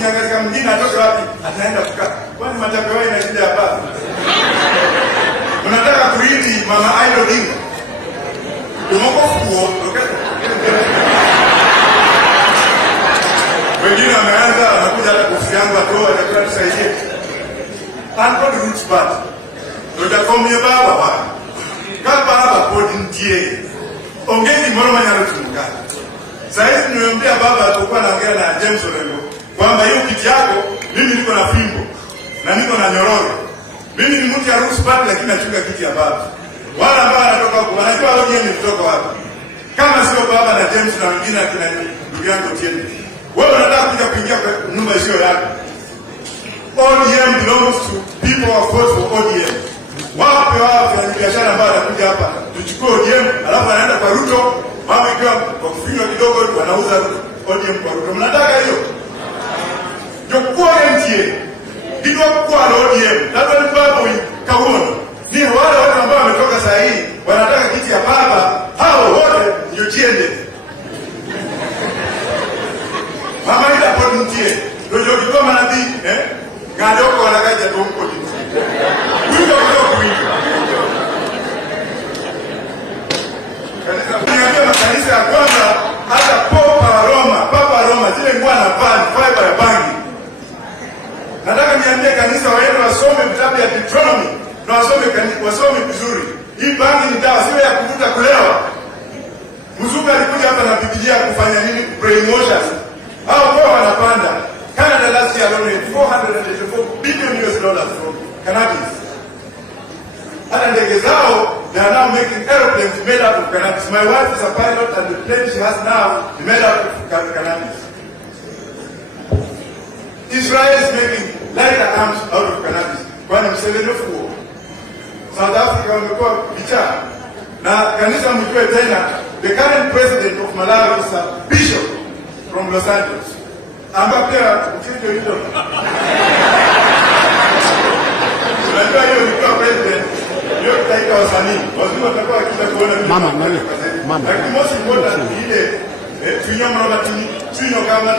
kinyangalika mwingine atoke wapi? Ataenda kukaa. Kwani matokeo ina shida hapa? Unataka kuiti mama Aida Odinga? Umoko fuo, okay? Wengine wameanza wanakuja hata kofi yangu atoa atakuwa tusaidie. Anko the roots part. Ndio komye baba ba. Kama baba podi ndiye. Ongeni mbona manyaro tumuka. Sasa nimeambia baba atakuwa anaongea na James Orengo kwamba hiyo kiti yako mimi niko na fimbo na niko na nyororo. Mimi ni mtu ya roots part lakini nachunga kiti ya baba. Wala ambao wanatoka huko wanajua wao ni kutoka wapi. Kama sio baba na James na wengine akina ndugu yangu Tieni. Wewe unataka kuja kuingia kwa nyumba sio yako. ODM belongs to people who vote for ODM. Wape wafanya biashara ambao wanakuja hapa tuchukue ODM alafu anaenda kwa Ruto, mama ikiwa kwa kufinywa kidogo wanauza ODM kwa Ruto. Mnataka hiyo? Ndio kwa MTA. Ndio kwa ODM. Labda ni babu kaona. Ni wale watu ambao wametoka saa hii wanataka kiti ya baba, hao wote ndio Tiende. Mama ila podi mtie. Ndio kwa manabii, ngado kwa wanakaja tumko ni. Wito kwa kuingia. Kanisa makanisa ya kwanza hata Papa Roma zile nguo na fiber ya bangi. Nataka niambie kanisa waende wasome vitabu ya Deuteronomy na wasome vizuri. Hii bangi ni dawa sio ya kuvuta kulewa. Mzungu alikuja hapa na Biblia kufanya nini? Brainwashers. Hao kwa wanapanda. Canada last year alone $484 billion from cannabis. Hata ndege zao, they are now making aeroplanes made out of cannabis. My wife is a pilot and the plane she has now is made out of cannabis. Israel is making lighter arms out of cannabis. Kwani Museveni fuo. South Africa wamekuwa vichaa. Na kanisa mjue tena, the current president of Malawi is a bishop from Los Angeles. Amba pia mtindo hilo. Unajua hiyo ni kwa president. Hiyo taifa wasanii. Wazungu watakuwa wakija kuona mama. Lakini most important ile tunyama na tunyo kama